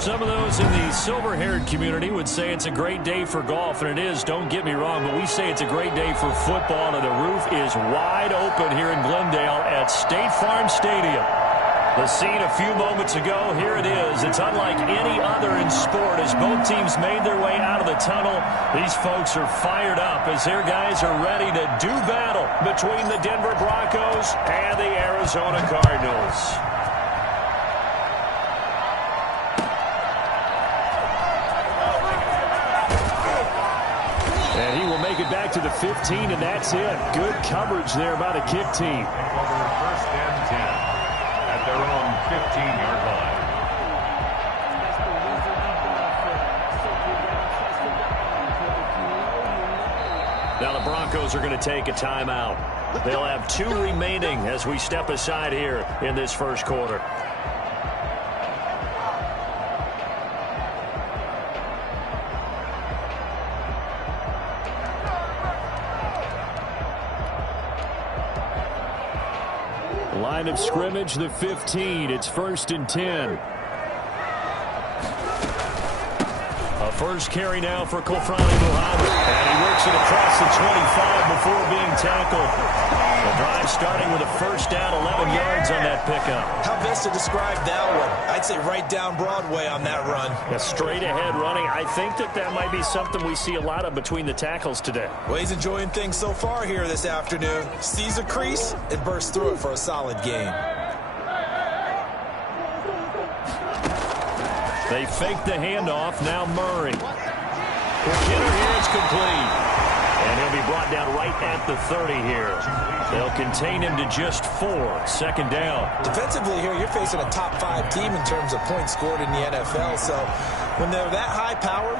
Some of those in the silver-haired community would say it's a great day for golf, and it is, don't get me wrong, but we say it's a great day for football, and the roof is wide open here in Glendale at State Farm Stadium. The scene a few moments ago, here it is. It's unlike any other in sport as both teams made their way out of the tunnel. These folks are fired up as their guys are ready to do battle between the Denver Broncos and the Arizona Cardinals. And he will make it back to the 15, and that's it. Good coverage there by the kick team. First and 10 at their own 15-yard line. Now the Broncos are going to take a timeout. They'll have 2 remaining as we step aside here in this first quarter. Line of scrimmage, the 15. It's 1st and 10. A first carry now for Kofrani Muhammad. And he works it across the 25 before being tackled. The drive starting with a first down, 11 yards on that pickup. How best to describe that one? I'd say right down Broadway on that run. A straight ahead running. I think that might be something we see a lot of between the tackles today. Well, he's enjoying things so far here this afternoon. Sees a crease and bursts through it for a solid gain. They fake the handoff. Now Murray. Hitter here is complete. And he'll be brought down right at the 30 here. They'll contain him to just 4. 2nd down. Defensively here, you're facing a top 5 team in terms of points scored in the NFL. So when they're that high-powered,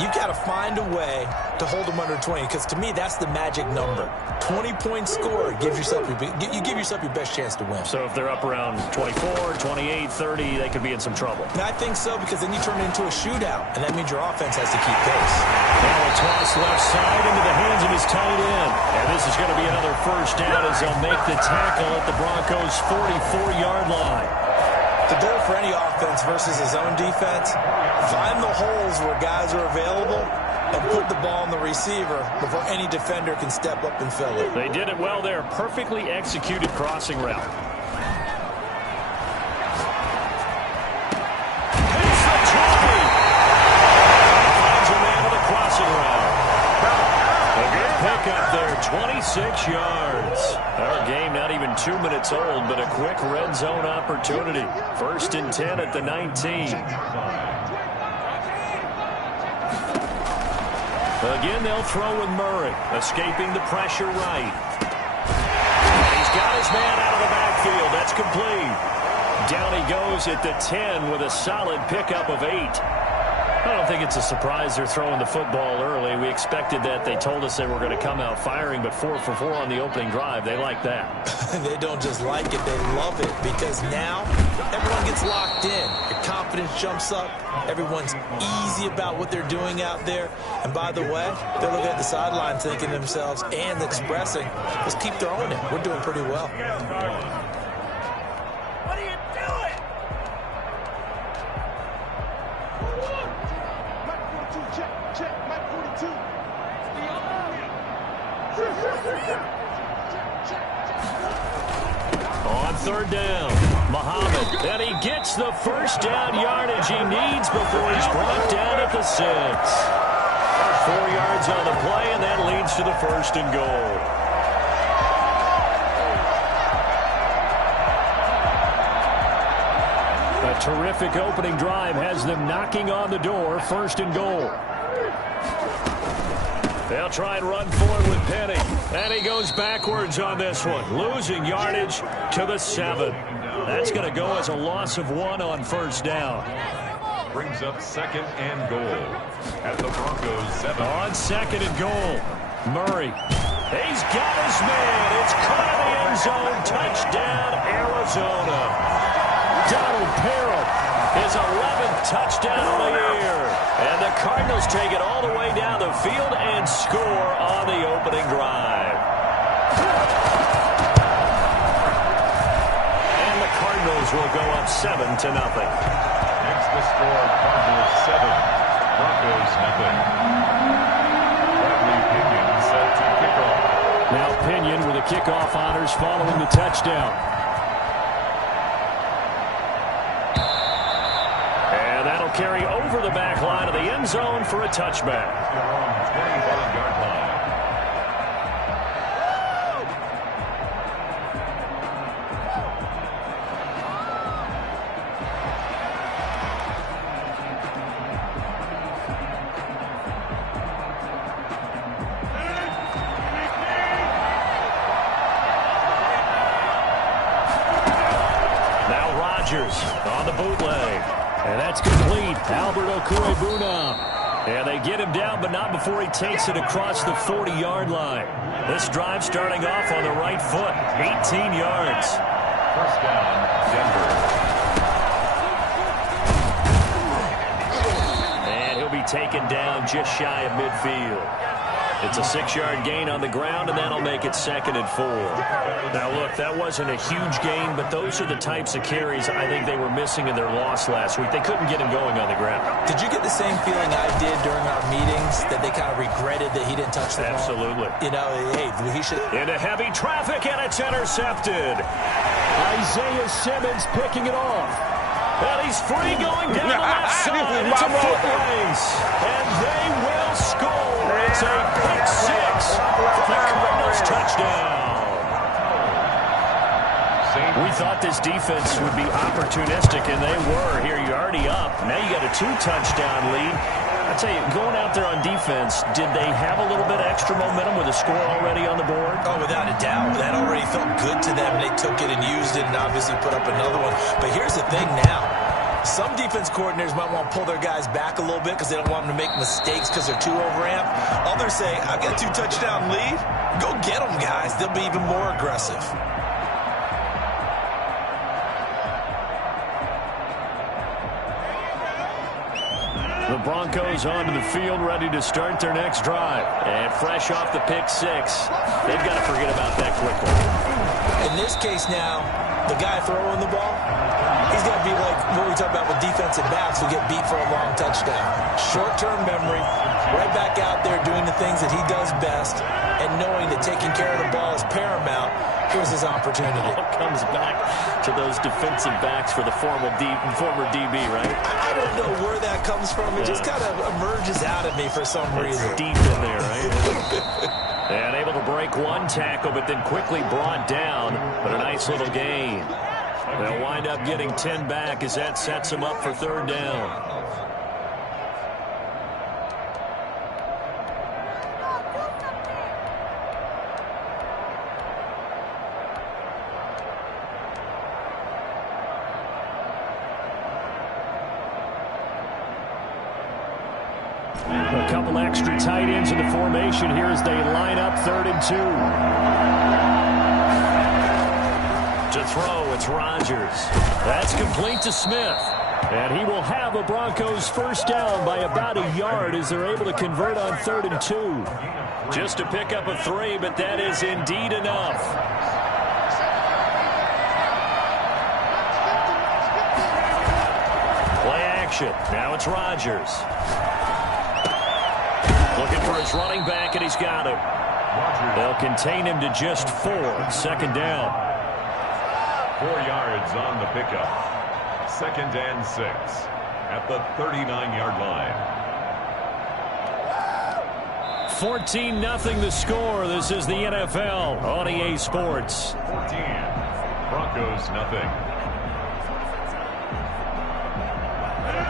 you've got to find a way to hold them under 20. Because to me, that's the magic number. 20 points scored gives yourself you give yourself your best chance to win. So if they're up around 24, 28, 30, they could be in some trouble. And I think so, because then you turn it into a shootout, and that means your offense has to keep pace. Now a toss left side into the hands of his tight end. And this is going to be another first down as they'll make the tackle at the Broncos' 44-yard line. The goal for any offense versus his own defense, find the holes where guys are available and put the ball on the receiver before any defender can step up and fill it. They did it well there. Perfectly executed crossing route. Here's the 20. Finds a man with a crossing route. A good pickup there, 26 yards. Our game not even 2 minutes old, but a quick red zone opportunity. 1st and 10 at the 19. Again, they'll throw with Murray, escaping the pressure right. He's got his man out of the backfield. That's complete. Down he goes at the 10 with a solid pickup of 8. I don't think it's a surprise they're throwing the football early. We expected that. They told us they were going to come out firing, but 4 for 4 on the opening drive. They like that. They don't just like it, they love it, because now everyone gets locked in. Your confidence jumps up. Everyone's easy about what they're doing out there. And by the way, they're looking at the sideline thinking to themselves and expressing, let's keep throwing it. We're doing pretty well. What are you doing? Check, Mike 42. On 3rd down, Muhammad, and he gets the first down yardage he needs before he's brought down at the 6. 4 yards on the play, and that leads to the 1st and goal. A terrific opening drive has them knocking on the door. 1st and goal. They'll try and run forward with Penny. And he goes backwards on this one. Losing yardage to the 7. That's going to go as a loss of 1 on 1st down. Brings up 2nd and goal at the Broncos 7. On 2nd and goal, Murray. He's got his man. It's caught in the end zone. Touchdown, Arizona. Donald Parrott, his 11th touchdown of the year. And the Cardinals take it all the way down the field and score on the opening drive. And the Cardinals will go up 7-0. Next to score, kickoff honors following the touchdown. And that'll carry over the back line of the end zone for a touchback. 25-yard line. On the bootleg. And that's complete. Albert Okwuegbunam. And they get him down, but not before he takes it across the 40-yard line. This drive starting off on the right foot. 18 yards. First down, Denver. And he'll be taken down just shy of midfield. It's a 6-yard gain on the ground, and that'll make it 2nd and 4. Now, look, that wasn't a huge gain, but those are the types of carries I think they were missing in their loss last week. They couldn't get him going on the ground. Did you get the same feeling I did during our meetings, that they kind of regretted that he didn't touch the ball? Absolutely. You know, hey, he should. Into heavy traffic, and it's intercepted. Isaiah Simmons picking it off. And he's free going down the left side. It's a foot race. And they will score. It's a pick six for the Cardinals touchdown. We thought this defense would be opportunistic, and they were. Here, you're already up. Now you got a 2-touchdown lead. I tell you, going out there on defense, did they have a little bit of extra momentum with a score already on the board? Oh, without a doubt. That already felt good to them. They took it and used it and obviously put up another one. But here's the thing now. Some defense coordinators might want to pull their guys back a little bit because they don't want them to make mistakes because they're too overamped. Others say, I've got a 2-touchdown lead. Go get them, guys. They'll be even more aggressive. The Broncos onto the field, ready to start their next drive. And fresh off the pick six, they've got to forget about that quickly. In this case now, the guy throwing the ball, he's got to be like what we talk about with defensive backs who get beat for a long touchdown. Short-term memory, right back out there doing the things that he does best, and knowing that taking care of the ball is paramount. Here's his opportunity. It all comes back to those defensive backs for the former DB, right? I don't know where that comes from. It just kind of emerges out of me for some reason. It's deep in there, right? And able to break one tackle, but then quickly brought down. But a nice little gain. They'll wind up getting 10 back as that sets them up for 3rd down. A couple extra tight ends in the formation here as they line up 3rd and 2. To throw, it's Rodgers. That's complete to Smith. And he will have a Broncos first down by about a yard as they're able to convert on 3rd and 2. Just to pick up a 3, but that is indeed enough. Play action. Now it's Rodgers. Looking for his running back, and he's got him. They'll contain him to just 4. 2nd down. 4 yards on the pickup. 2nd and 6 at the 39-yard line. 14-0 the score. This is the NFL on EA Sports. 14. Broncos nothing.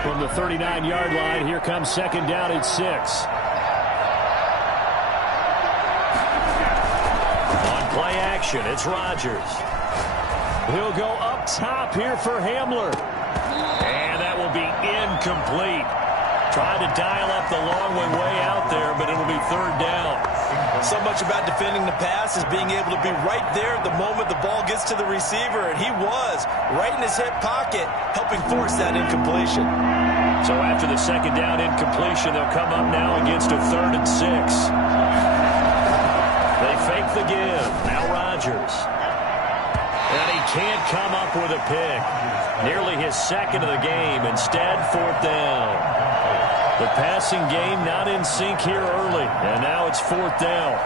From the 39-yard line, here comes 2nd down at 6. Play action. It's Rodgers. He'll go up top here for Hamler. And that will be incomplete. Tried to dial up the long way out there, but it'll be 3rd down. So much about defending the pass is being able to be right there at the moment the ball gets to the receiver, and he was right in his hip pocket, helping force that incompletion. So after the 2nd down incompletion, they'll come up now against a 3rd and 6. They fake the give. Now Rodgers. And he can't come up with a pick. Nearly his 2nd of the game. Instead, 4th down. The passing game not in sync here early. And now it's 4th down.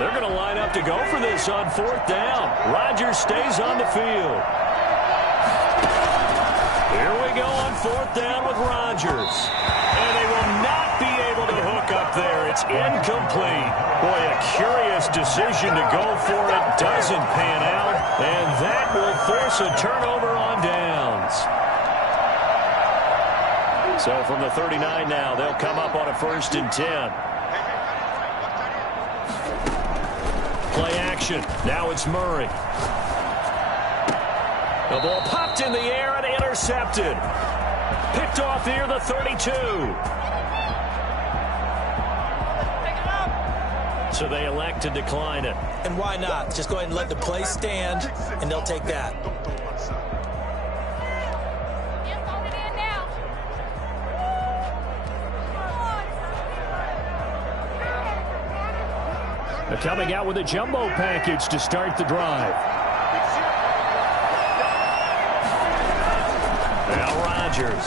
They're going to line up to go for this on 4th down. Rodgers stays on the field. Here we go on 4th down with Rodgers. And they will not be able to hook up there. It's incomplete. Boy, a curious decision to go for it. Doesn't pan out. And that will force a turnover on downs. So from the 39 now, they'll come up on a 1st and 10. Play action. Now it's Murray. The ball popped in the air and intercepted. Picked off near the 32. So they elect to decline it. And why not? Just go ahead and let the play stand, and they'll take that. They're coming out with a jumbo package to start the drive. Now Rodgers.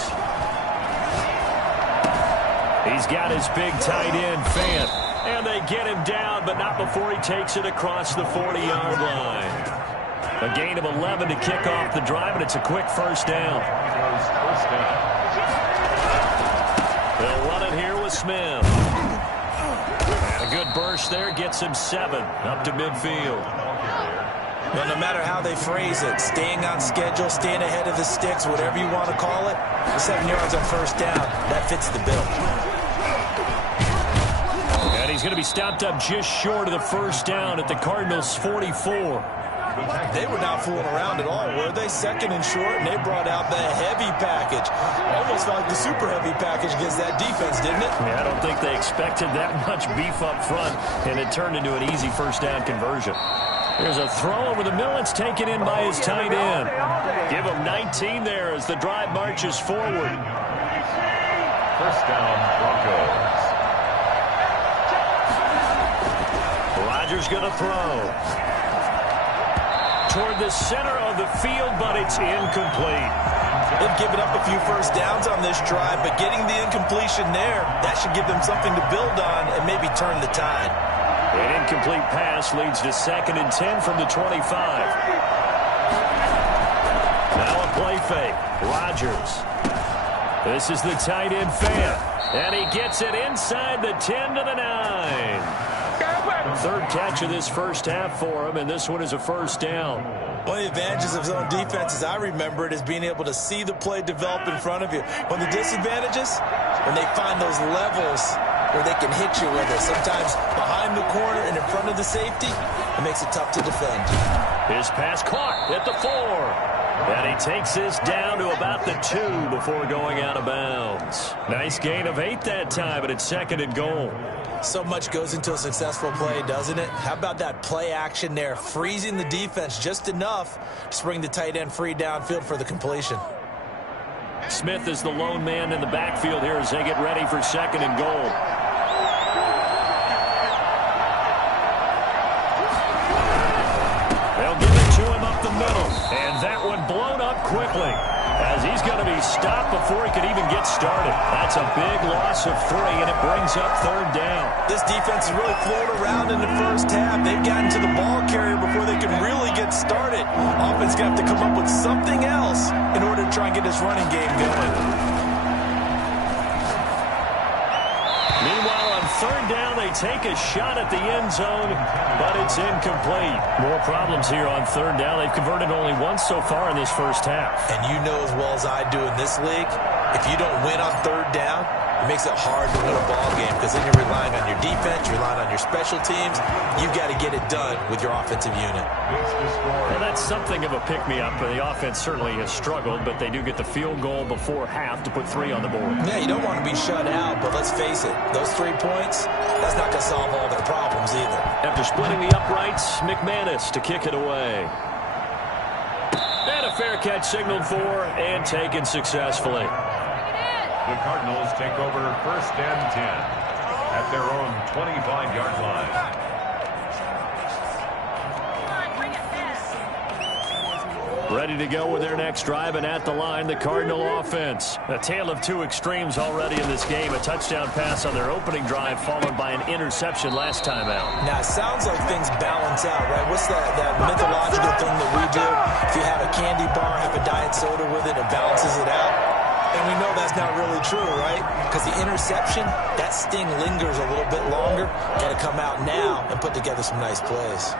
He's got his big tight end, Fant. And they get him down, but not before he takes it across the 40-yard line. A gain of 11 to kick off the drive, and it's a quick 1st down. They'll run it here with Smith. And a good burst there gets him 7 up to midfield. Well, no matter how they phrase it, staying on schedule, staying ahead of the sticks, whatever you want to call it, 7 yards on 1st down, that fits the bill. And he's going to be stopped up just short of the 1st down at the Cardinals' 44. They were not fooling around at all, were they? 2nd and short, and they brought out the heavy package. Almost felt like the super heavy package against that defense, didn't it? Yeah, I don't think they expected that much beef up front, and it turned into an easy 1st down conversion. There's a throw over the middle. It's taken in by his tight end. Give him 19 there as the drive marches forward. 1st down, Broncos. Rodgers going to throw. Toward the center of the field, but it's incomplete. They've given up a few 1st downs on this drive, but getting the incompletion there, that should give them something to build on and maybe turn the tide. An incomplete pass leads to 2nd and 10 from the 25. Now a play fake. Rodgers. This is the tight end, Fant. And he gets it inside the 10 to the 9. 3rd catch of this 1st half for him, and this one is a 1st down. One of the advantages of zone defense, as I remember it, is being able to see the play develop in front of you. One of the disadvantages, when they find those levels where they can hit you with it, sometimes behind the corner and in front of the safety, it makes it tough to defend. His pass caught at the 4. And he takes this down to about the 2 before going out of bounds. Nice gain of 8 that time, but it's 2nd and goal. So much goes into a successful play, doesn't it? How about that play action there, freezing the defense just enough to bring the tight end free downfield for the completion. Smith is the lone man in the backfield here as they get ready for 2nd and goal. They'll give it to him up the middle, and that one blown up quickly as he's going to be stopped before he could even get started. That's a big loss of 3, and it brings up 3rd down. This defense has really flown around in the 1st half. They've gotten to the ball carrier before they can really get started. Offense going to have to come up with something else in order to try and get this running game going. Meanwhile, on 3rd down, they take a shot at the end zone, but it's incomplete. More problems here on 3rd down. They've converted only once so far in this 1st half. And you know as well as I do in this league, if you don't win on 3rd down, it makes it hard to win a ball game because then you're relying on your defense, you're relying on your special teams. You've got to get it done with your offensive unit. Well, that's something of a pick-me-up. The offense certainly has struggled, but they do get the field goal before half to put 3 on the board. Yeah, you don't want to be shut out, but let's face it, those 3 points, that's not going to solve all their problems either. After splitting the uprights, McManus to kick it away. And a fair catch signaled for and taken successfully. The Cardinals take over 1st and 10 at their own 25-yard line. Ready to go with their next drive, and at the line, the Cardinal offense. A tale of two extremes already in this game. A touchdown pass on their opening drive, followed by an interception last time out. Now, it sounds like things balance out, right? What's that mythological thing that we do? If you have a candy bar, have a diet soda with it, it balances it out. And we know that's not really true, right? Because the interception, that sting lingers a little bit longer. Got to come out now and put together some nice plays.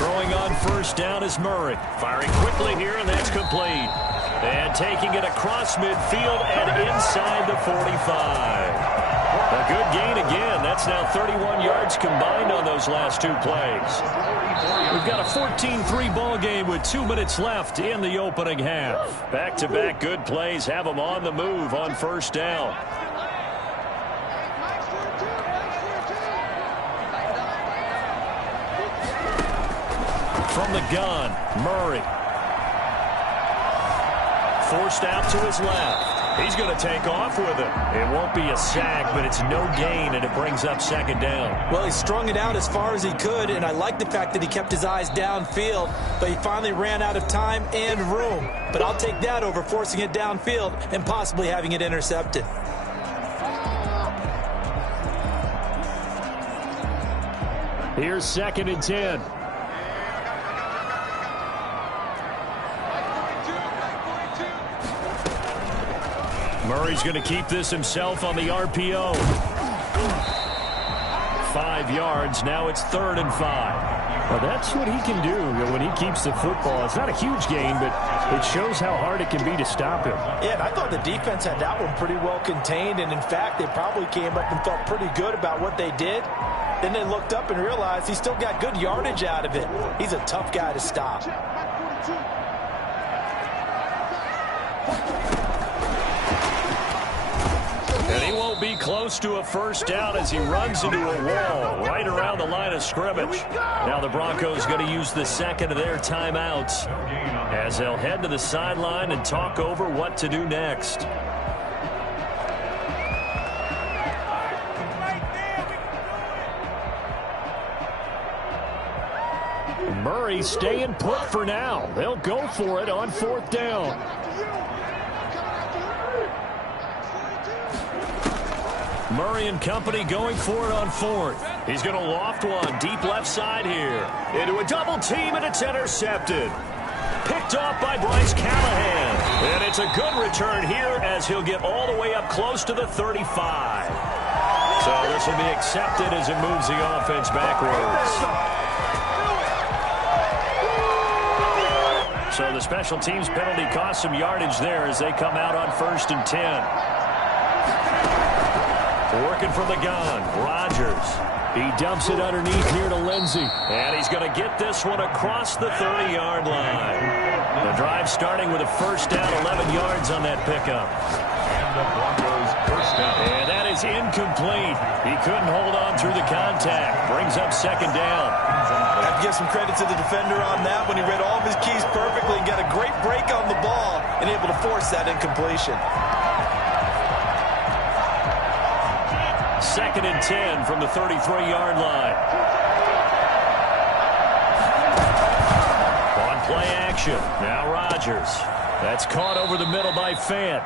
Throwing on first down is Murray. Firing quickly here, and that's complete. And taking it across midfield and inside the 45. A good gain again. That's now 31 yards combined on those last two plays. We've got a 14-3 ball game with 2 minutes left in the opening half. Back-to-back good plays have them on the move on first down. From the gun, Murray. Forced out to his left. He's going to take off with it. It won't be a sack, but it's no gain, and it brings up second down. Well, he strung it out as far as he could, and I like the fact that he kept his eyes downfield, but he finally ran out of time and room. But I'll take that over forcing it downfield and possibly having it intercepted. Here's 2nd and 10. Murray's going to keep this himself on the RPO. 5 yards. Now it's 3rd and 5. Well, that's what he can do when he keeps the football. It's not a huge gain, but it shows how hard it can be to stop him. Yeah, and I thought the defense had that one pretty well contained, and in fact, they probably came up and felt pretty good about what they did. Then they looked up and realized he still got good yardage out of it. He's a tough guy to stop. And he won't be close to a first down as he runs into a wall right around the line of scrimmage. Now the Broncos going to use the second of their timeouts as they'll head to the sideline and talk over what to do next. Murray staying put for now. They'll go for it on 4th down. Murray and company going for it on 4th. He's going to loft one deep left side here. Into a double team, and it's intercepted. Picked off by Bryce Callahan. And it's a good return here as he'll get all the way up close to the 35. So this will be accepted as it moves the offense backwards. So the special teams penalty cost some yardage there as they come out on 1st and 10. Working from the gun, Rodgers. He dumps it underneath here to Lindsey. And he's going to get this one across the 30-yard line. The drive starting with a first down, 11 yards on that pickup. And the Broncos first down. And that is incomplete. He couldn't hold on through the contact. Brings up second down. I have to give some credit to the defender on that when he read all of his keys perfectly and got a great break on the ball and able to force that incompletion. 2nd and 10 from the 33-yard line. On play action. Now Rodgers. That's caught over the middle by Fant.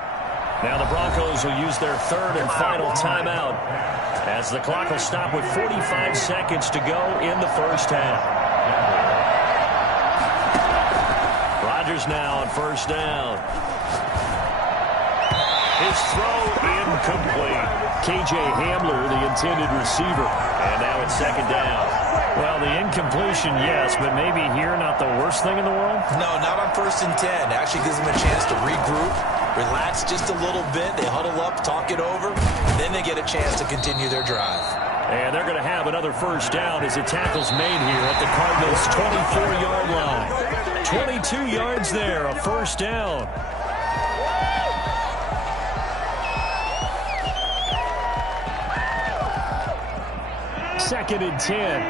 Now the Broncos will use their 3rd and final timeout as the clock will stop with 45 seconds to go in the first half. Rodgers now on first down. His throw incomplete. K.J. Hamler, the intended receiver. And now it's second down. Well, the incompletion, yes, but maybe here not the worst thing in the world? No, not on 1st and 10. Actually gives them a chance to regroup, relax just a little bit. They huddle up, talk it over, and then they get a chance to continue their drive. And they're going to have another first down as the tackle's made here at the Cardinals' 24-yard line. 22 yards there, a first down. Second and 10.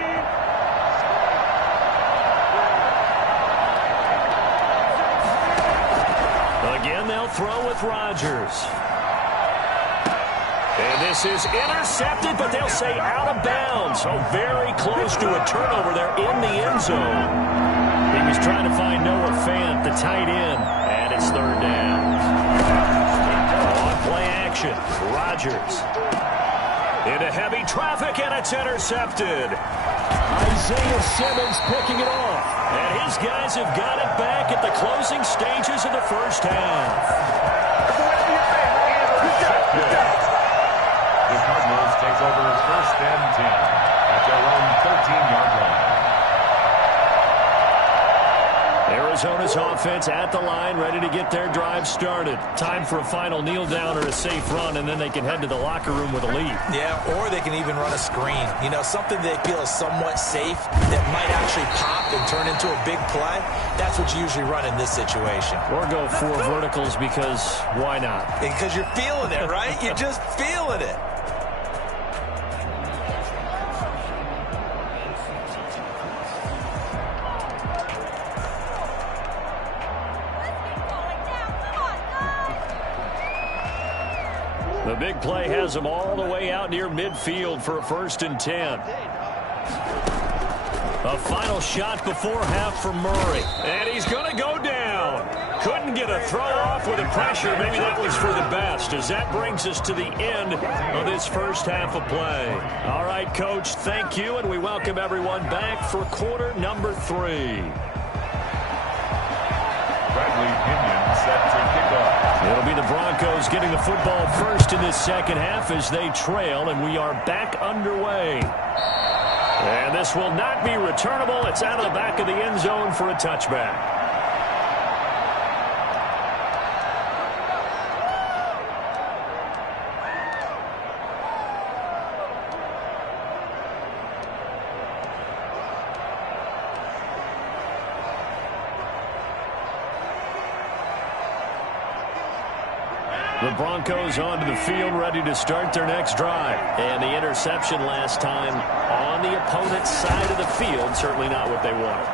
Again, they'll throw with Rodgers. And this is intercepted, but they'll say out of bounds. So very close to a turnover there in the end zone. He was trying to find Noah Fant, the tight end, and it's third down. On play action, Rodgers. Into heavy traffic, and it's intercepted. Isaiah Simmons picking it off. And his guys have got it back at the closing stages of the first half. The Cardinals take over first and 10 at their own 13-yard line. Arizona's offense at the line, ready to get their drive started. Time for a final kneel down or a safe run, and then they can head to the locker room with a lead. Yeah, or they can even run a screen. You know, something they feel is somewhat safe that might actually pop and turn into a big play. That's what you usually run in this situation. Or go 4 verticals because why not? Because you're feeling it, right? You're just feeling it. The big play has them all the way out near midfield for a first and 10. A final shot before half for Murray. And he's going to go down. Couldn't get a throw off with the pressure. Maybe that was for the best, as that brings us to the end of this first half of play. All right, Coach, thank you, and we welcome everyone back for quarter number 3. Bradley Pinion set to kick off. It'll be the Broncos getting the football first in this second half as they trail, and we are back underway. And this will not be returnable. It's out of the back of the end zone for a touchback. The Broncos onto the field, ready to start their next drive. And the interception last time on the opponent's side of the field, certainly not what they wanted.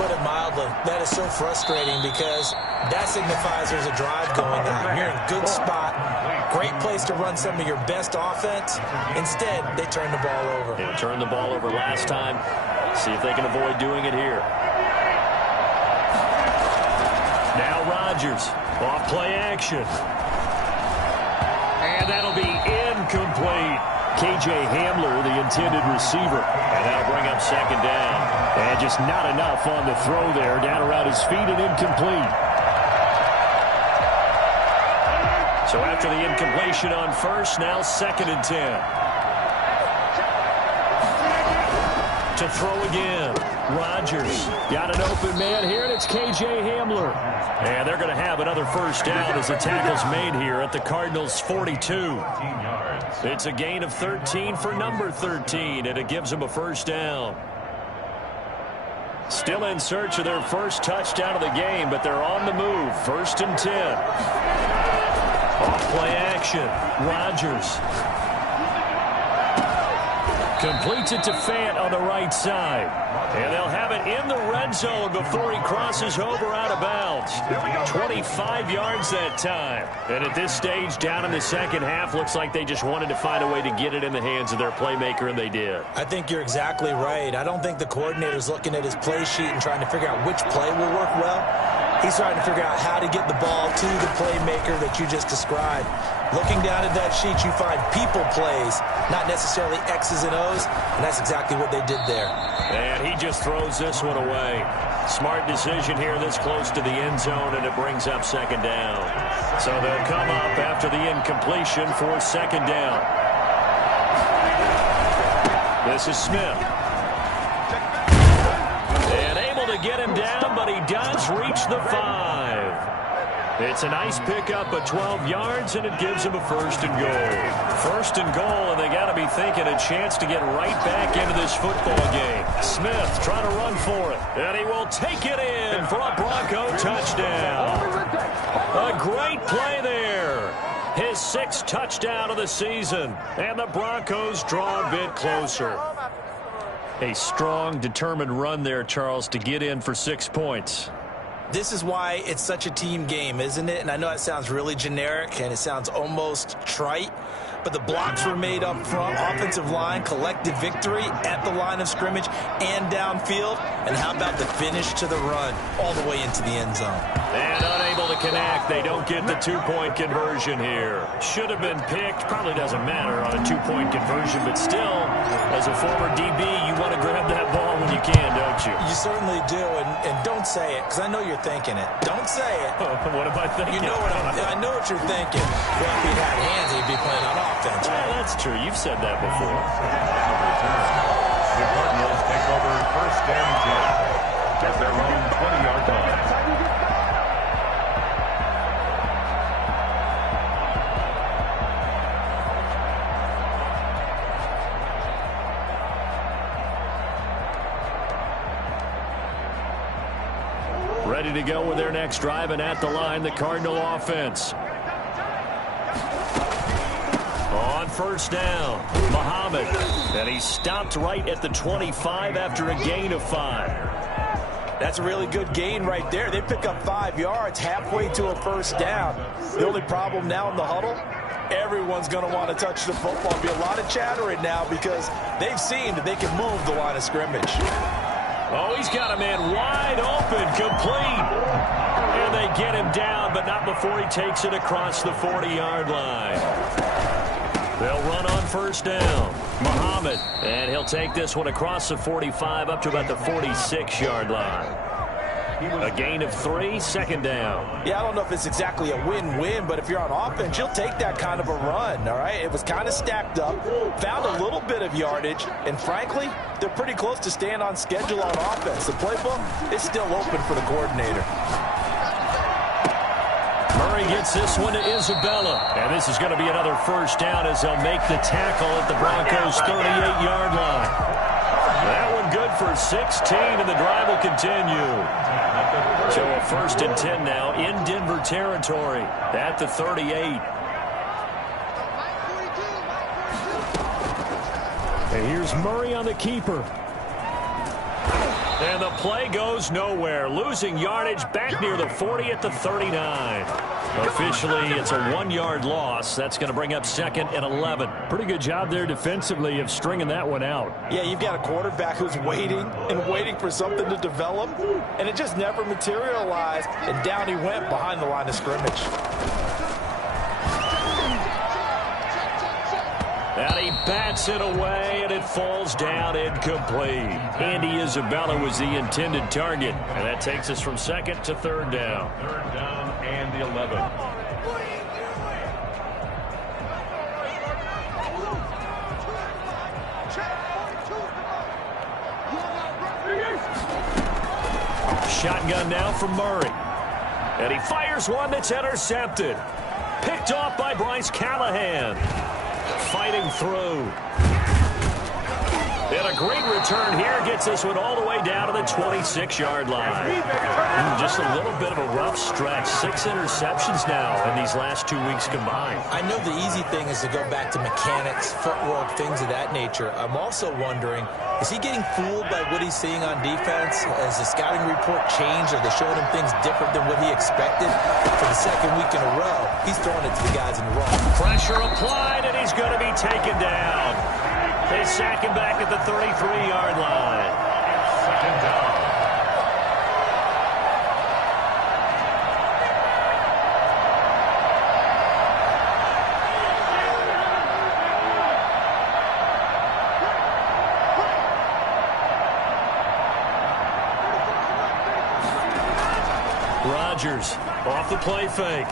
Put it mildly, that is so frustrating because that signifies there's a drive going on. You're in a good spot, great place to run some of your best offense. Instead, they turn the ball over. They turned the ball over last time. See if they can avoid doing it here. Now Rodgers, off play action. And that'll be incomplete. K.J. Hamler, the intended receiver. And that'll bring up second down. And just not enough on the throw there. Down around his feet and incomplete. So after the incompletion on first, now second and 10. To throw again. Rodgers got an open man here, and it's K.J. Hamler. And they're going to have another first down as the tackle's made here at the Cardinals' 42. It's a gain of 13 for number 13, and it gives them a first down. Still in search of their first touchdown of the game, but they're on the move. First and 10. Off play action. Rodgers completes it to Fant on the right side. And they'll have it in the red zone before he crosses over out of bounds. 25 yards that time. And at this stage, down in the second half, looks like they just wanted to find a way to get it in the hands of their playmaker, and they did. I think you're exactly right. I don't think the coordinator's looking at his play sheet and trying to figure out which play will work well. He's trying to figure out how to get the ball to the playmaker that you just described. Looking down at that sheet, you find people plays, not necessarily X's and O's, and that's exactly what they did there. And he just throws this one away. Smart decision here this close to the end zone, and it brings up second down. So they'll come up after the incompletion for second down. This is Smith. And able to get him down, but he does reach the 5. It's a nice pickup of 12 yards, and it gives him a first and goal. First and goal, and they got to be thinking a chance to get right back into this football game. Smith trying to run for it, and he will take it in for a Bronco touchdown. A great play there. His 6th touchdown of the season, and the Broncos draw a bit closer. A strong, determined run there, Charles, to get in for 6 points. This is why it's such a team game, isn't it? And I know it sounds really generic and it sounds almost trite, but the blocks were made up front. Offensive line, collective victory at the line of scrimmage and downfield. And how about the finish to the run all the way into the end zone? And unable to connect. They don't get the two-point conversion here. Should have been picked. Probably doesn't matter on a two-point conversion, but still, as a former DB, you want to grab that ball when you can, don't you? You certainly do, and don't say it, because I know you're thinking it. Don't say it. What am I thinking? You know I know what you're thinking. Well, if he'd had hands, he'd be playing on offense. Yeah, that's true. You've said that before. The Cardinals take over first and 10 at their own 20-yard line. Ready to go with their next drive, and at the line, the Cardinal offense. On first down, Muhammad. And he stopped right at the 25 after a gain of 5. That's a really good gain right there. They pick up 5 yards halfway to a first down. The only problem now in the huddle, everyone's going to want to touch the football. There'll be a lot of chattering now because they've seen that they can move the line of scrimmage. Oh, he's got a man wide open, complete. And they get him down, but not before he takes it across the 40-yard line. They'll run on first down. Muhammad, and he'll take this one across the 45 up to about the 46-yard line. A gain of 3, second down. Yeah, I don't know if it's exactly a win-win, but if you're on offense, you'll take that kind of a run, all right? It was kind of stacked up, found a little bit of yardage, and frankly, they're pretty close to staying on schedule on offense. The playbook is still open for the coordinator. Murray gets this one to Isabella, and this is going to be another first down as they'll make the tackle at the Broncos' 38-yard line. That one good for 16, and the drive will continue. So a first and 10 now in Denver territory at the 38. And here's Murray on the keeper. And the play goes nowhere. Losing yardage back near the 40 at the 39. Officially, it's a 1-yard loss. That's going to bring up second and 11. Pretty good job there defensively of stringing that one out. Yeah, you've got a quarterback who's waiting and waiting for something to develop, and it just never materialized, and down he went behind the line of scrimmage. And he bats it away, and it falls down incomplete. Andy Isabella was the intended target, and that takes us from second to third down. Third down and 11. Shotgun now from Murray. And he fires one that's intercepted. Picked off by Bryce Callahan. Fighting through. And a great return here gets this one all the way down to the 26-yard line. Just a little bit of a rough stretch. 6 interceptions now in these last 2 weeks combined. I know the easy thing is to go back to mechanics, footwork, things of that nature. I'm also wondering, is he getting fooled by what he's seeing on defense? Has the scouting report changed? Are they showing him things different than what he expected? For the second week in a row, he's throwing it to the guys in the wrong. Pressure applied, and he's going to be taken down. They sack him back at the 33-yard line. Second down. Rodgers off the play fake.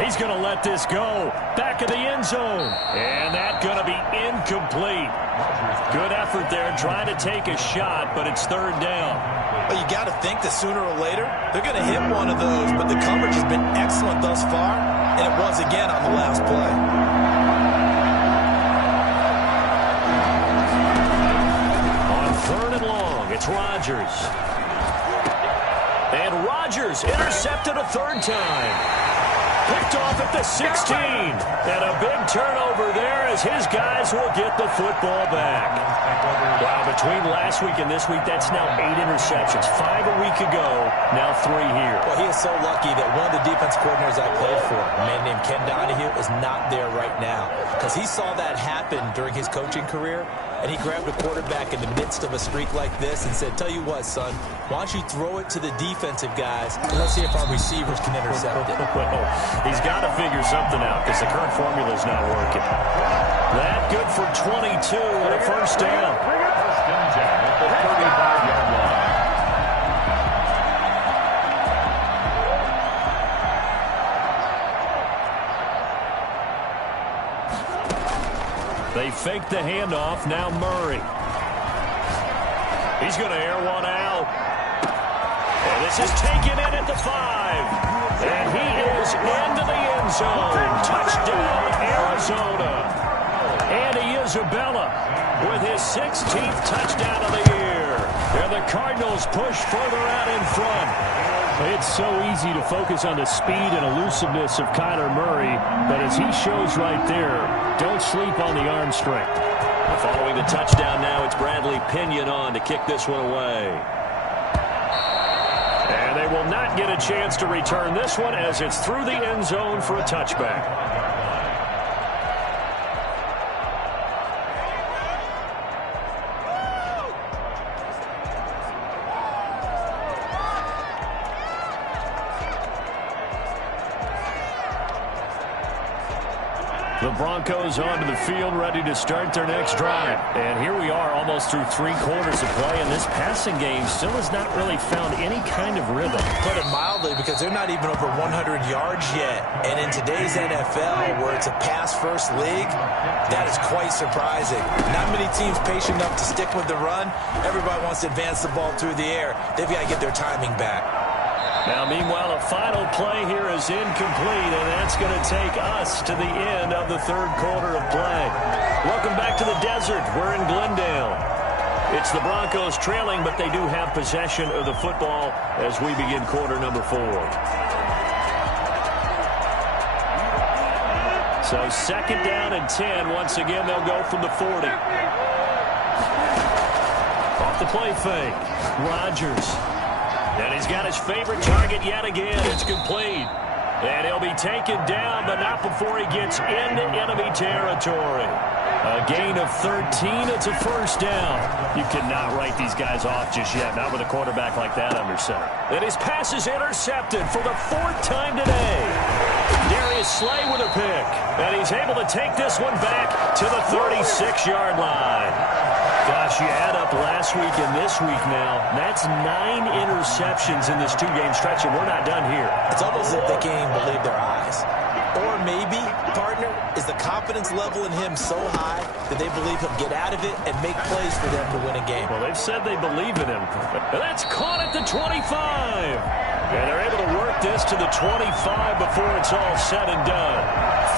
He's going to let this go. Back of the end zone. And that's going to be incomplete. Good effort there trying to take a shot, but it's third down. Well, you got to think that sooner or later, they're going to hit one of those, but the coverage has been excellent thus far, and it was again on the last play. On third and long, it's Rodgers. And Rodgers intercepted a third time. Picked off at at the 16. And a big turnover there as his guys will get the football back. Wow, between last week and this week, that's now 8 interceptions. 5 a week ago, now 3 here. Well, he is so lucky that one of the defense coordinators I played for, a man named Ken Donahue, is not there right now. Because he saw that happen during his coaching career, and he grabbed a quarterback in the midst of a streak like this and said, tell you what, son, why don't you throw it to the defensive guys, and let's see if our receivers can intercept it. Well, he's got to figure something out because the current formula is not working. That good for 22 and a first down. First and 10 at the 35-yard line. They fake the handoff. Now Murray. He's going to air one out. And this is taken in at the 5. And he is into the end zone. Touchdown, Arizona. Andy Isabella with his 16th touchdown of the year. And the Cardinals push further out in front. It's so easy to focus on the speed and elusiveness of Kyler Murray, but as he shows right there, don't sleep on the arm strength. Following the touchdown now, it's Bradley Pinion on to kick this one away. And they will not get a chance to return this one as it's through the end zone for a touchback. The Broncos onto the field, ready to start their next drive. And here we are almost through 3 quarters of play, and this passing game still has not really found any kind of rhythm. Put it mildly, because they're not even over 100 yards yet. And in today's NFL, where it's a pass-first league, that is quite surprising. Not many teams patient enough to stick with the run. Everybody wants to advance the ball through the air. They've got to get their timing back. Now, meanwhile, a final play here is incomplete, and that's going to take us to the end of the 3rd quarter of play. Welcome back to the desert. We're in Glendale. It's the Broncos trailing, but they do have possession of the football as we begin quarter number 4. So 2nd down and 10. Once again, they'll go from the 40. Off the play fake. Rodgers. And he's got his favorite target yet again. It's complete. And he'll be taken down, but not before he gets into enemy territory. A gain of 13. It's a first down. You cannot write these guys off just yet, not with a quarterback like that under center. And his pass is intercepted for the 4th time today. Darius Slay with a pick. And he's able to take this one back to the 36-yard line. Gosh, you add up last week and this week now, that's 9 interceptions in this 2-game stretch, and we're not done here. It's almost as if they can't even believe their eyes. Or maybe, partner, is the confidence level in him so high that they believe he'll get out of it and make plays for them to win a game. Well, they've said they believe in him. And that's caught at the 25. And they're able to work this to the 25 before it's all said and done.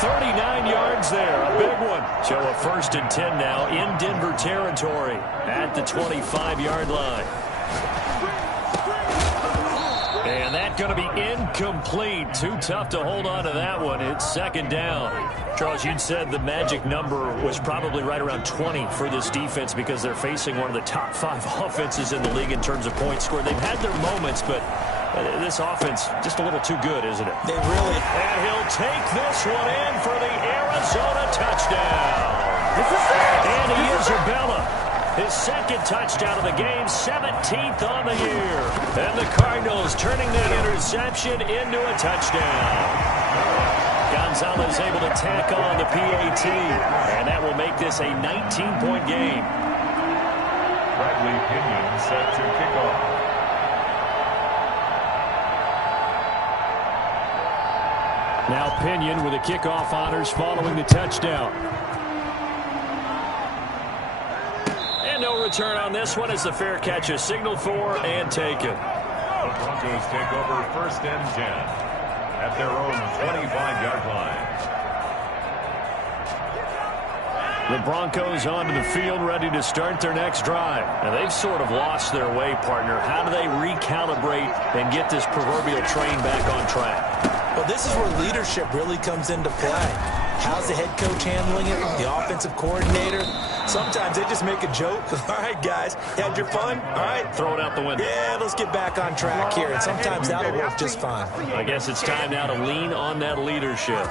39 yards there, a big one. So a 1st and 10 now in Denver territory at the 25-yard line. And that's going to be incomplete. Too tough to hold on to that one. It's 2nd down. Charles, you'd said the magic number was probably right around 20 for this defense because they're facing one of the top 5 offenses in the league in terms of points scored. They've had their moments, but this offense just a little too good, isn't it? They really. And he'll take this one in for the Arizona touchdown. Andy Isabella, his 2nd touchdown of the game, 17th on the year. And the Cardinals turning that interception into a touchdown. Gonzalez able to tack on the PAT, and that will make this a 19-point game. Bradley Pinion set to kick off. Now Pinion with the kickoff honors following the touchdown. And no return on this one as the fair catch is signaled for and taken. The Broncos take over 1st and 10 at their own 25-yard line. The Broncos onto the field, ready to start their next drive. Now they've sort of lost their way, partner. How do they recalibrate and get this proverbial train back on track? Well, this is where leadership really comes into play. How's the head coach handling it? The offensive coordinator? Sometimes they just make a joke. All right, guys, had your fun? All right. Throw it out the window. Yeah, let's get back on track here. And sometimes that'll work just fine. I guess it's time now to lean on that leadership.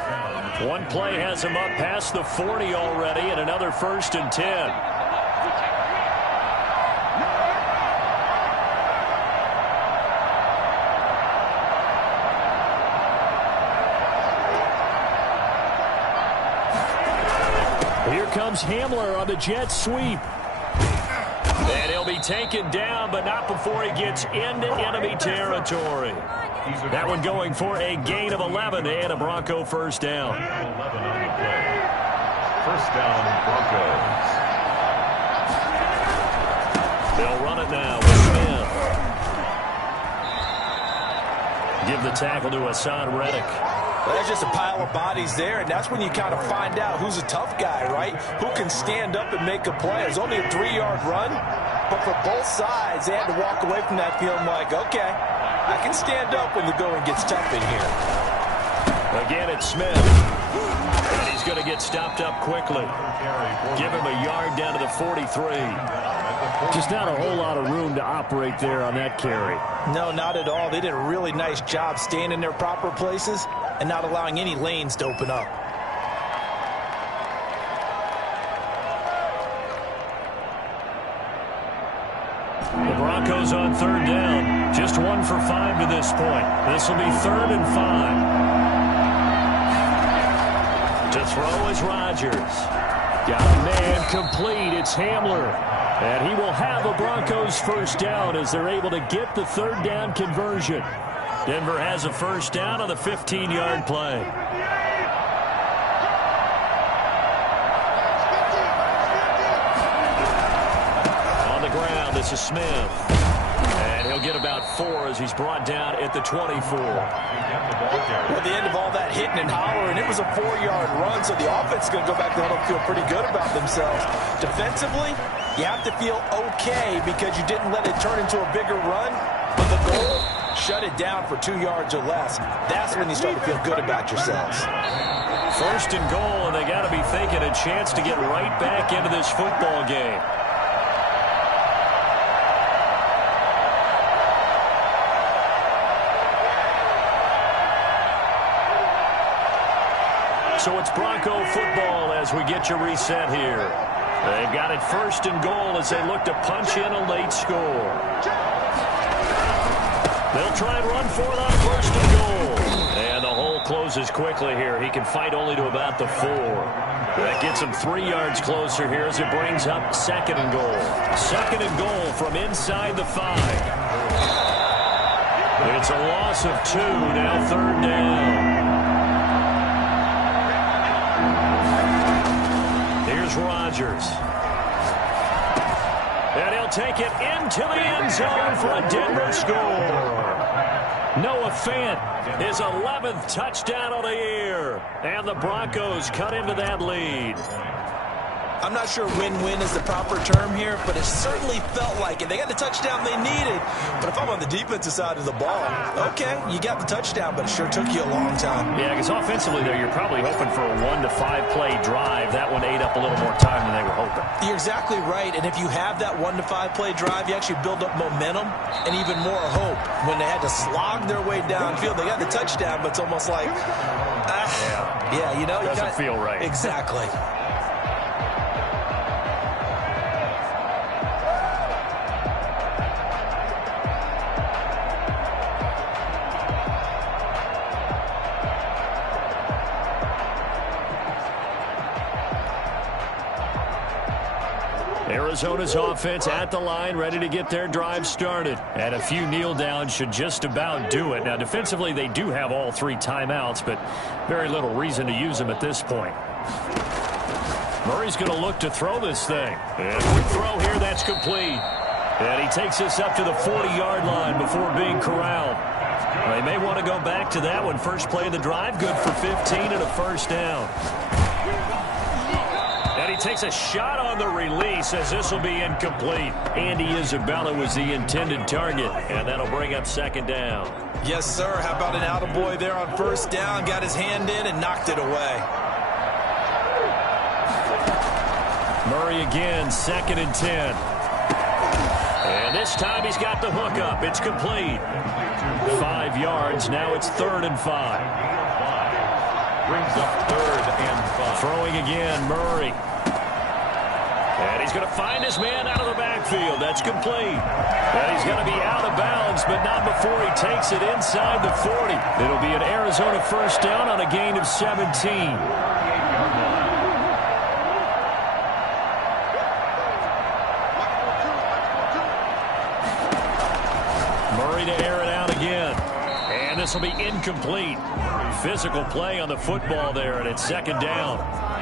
One play has him up past the 40 already, and another 1st and 10. Here comes Hamler on the jet sweep. And he'll be taken down, but not before he gets into enemy territory. That one going for a gain of 11 and a Bronco first down. 11 on the play. First down, Broncos. They'll run it now with Smith. Give the tackle to Hassan Reddick. Well, there's just a pile of bodies there, and that's when you kind of find out who's a tough guy, right? Who can stand up and make a play. It's only a 3-yard run, but for both sides, they had to walk away from that feeling like, okay, I can stand up when the going gets tough in here. Again, it's Smith. And he's going to get stopped up quickly. Give him a yard down to the 43. Just not a whole lot of room to operate there on that carry. No, not at all. They did a really nice job staying in their proper places and not allowing any lanes to open up. The Broncos on 3rd down. Just 1 for 5 to this point. This will be 3rd and 5. To throw is Rodgers. Got a man complete. It's Hamler. And he will have a Broncos first down as they're able to get the 3rd down conversion. Denver has a first down on the 15-yard play. On the ground, this is Smith. And he'll get about 4 as he's brought down at the 24. At the end of all that hitting and hollering, it was a 4-yard run, so the offense is going to go back there and feel pretty good about themselves. Defensively, you have to feel okay because you didn't let it turn into a bigger run, but the goal, shut it down for 2 yards or less. That's when you start to feel good about yourselves. 1st and goal, and they got to be thinking a chance to get right back into this football game. So it's Bronco football as we get you reset here. They've got it 1st and goal as they look to punch in a late score. They'll try and run for it on 1st and goal. And the hole closes quickly here. He can fight only to about the 4. That gets him 3 yards closer here as it brings up 2nd and goal. 2nd and goal from inside the 5. It's a loss of 2, now 3rd down. Here's Rodgers. And he'll take it into the end zone for a Denver score. Noah Fant, his 11th touchdown of the year. And the Broncos cut into that lead. I'm not sure win-win is the proper term here, but it certainly felt like it. They got the touchdown they needed, but if I'm on the defensive side of the ball, okay, you got the touchdown, but it sure took you a long time. Yeah, because offensively, though, you're probably hoping for a 1 to 5 play drive. That one ate up a little more time than they were hoping. You're exactly right, and if you have that 1 to 5 play drive, you actually build up momentum and even more hope. When they had to slog their way downfield, they got the touchdown, but it's almost like, yeah, you know. Doesn't feel right. Exactly. Arizona's offense at the line, ready to get their drive started. And a few kneel downs should just about do it. Now, defensively, they do have all 3 timeouts, but very little reason to use them at this point. Murray's going to look to throw this thing. And a quick throw here, that's complete. And he takes this up to the 40-yard line before being corralled. They may want to go back to that one. First play of the drive, good for 15 and a first down. And he takes a shot on the release as this will be incomplete. Andy Isabella was the intended target, and that'll bring up second down. Yes, sir. How about an attaboy there on first down? Got his hand in and knocked it away. Murray again, 2nd and 10. And this time he's got the hook up. It's complete. 5 yards. Now it's 3rd and 5. Brings up 3rd and 5. Throwing again, Murray. And he's going to find his man out of the backfield. That's complete. And he's going to be out of bounds, but not before he takes it inside the 40. It'll be an Arizona first down on a gain of 17. Murray to air it out again. And this will be incomplete. Physical play on the football there, and it's 2nd down.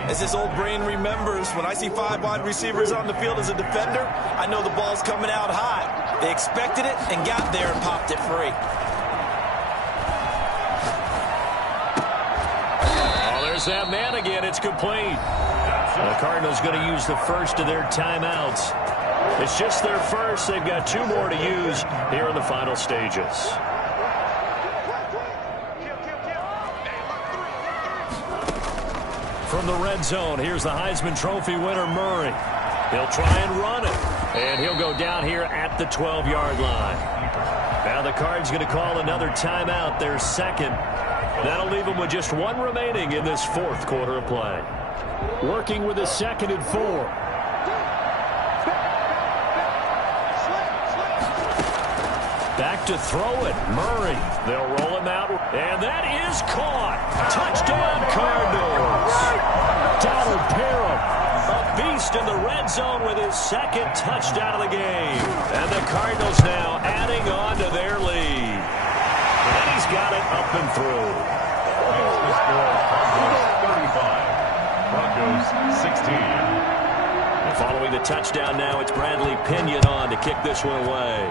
As his old brain remembers, when I see 5 wide receivers on the field as a defender, I know the ball's coming out high. They expected it and got there and popped it free. Oh, there's that man again. It's complete. The Cardinals going to use the first of their timeouts. It's just their first. They've got 2 more to use here in the final stages. From the red zone, here's the Heisman Trophy winner, Murray. He'll try and run it, and he'll go down here at the 12-yard line. Now the Cards going to call another timeout, their 2nd. That'll leave them with just 1 remaining in this 4th quarter of play. Working with a 2nd and 4. Back to throw it, Murray. They'll roll him out, and that is caught. Touchdown, Cardinals. Donald Parham, a beast in the red zone with his 2nd touchdown of the game. And the Cardinals now adding on to their lead. And he's got it up and through. That's the score. Cardinals 35. Broncos 16. And following the touchdown now, it's Bradley Pinion on to kick this one away.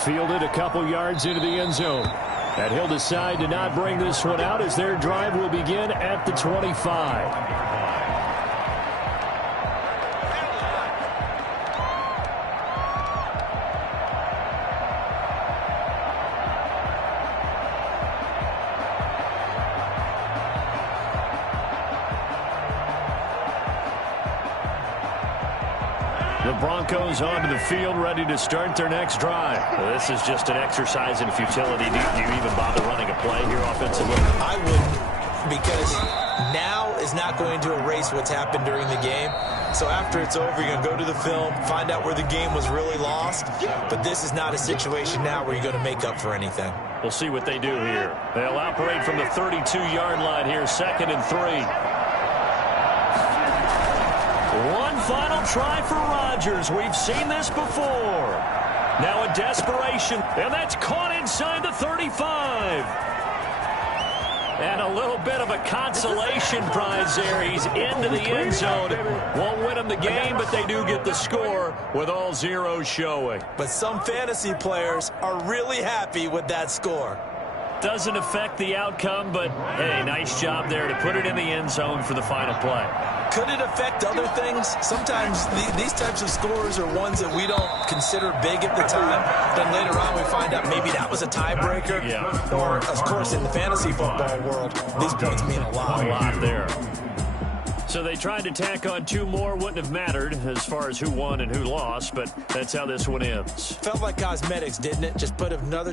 Fielded a couple yards into the end zone. And he'll decide to not bring this one out as their drive will begin at the 25. The Broncos onto the field, ready to start their next drive. Well, this is just an exercise in futility. Do you even bother running a play here offensively? I wouldn't, because now is not going to erase what's happened during the game. So after it's over, you're going to go to the film, find out where the game was really lost. But this is not a situation now where you're going to make up for anything. We'll see what they do here. They'll operate from the 32-yard line here, 2nd and 3. One final try for Rodgers. We've seen this before. Now a desperation, and that's caught inside the 35. And a little bit of a consolation prize there. He's into the end zone. Won't win him the game, but they do get the score with all zeros showing. But some fantasy players are really happy with that score. Doesn't affect the outcome, but hey, nice job there to put it in the end zone for the final play. Could it affect other things? Sometimes these types of scores are ones that we don't consider big at the time. Then later on we find out maybe that was a tiebreaker. Yeah. Or, of course, in the fantasy football world, these points mean a lot. A lot there. So they tried to tack on 2 more. Wouldn't have mattered as far as who won and who lost, but that's how this one ends. Felt like cosmetics, didn't it? Just put another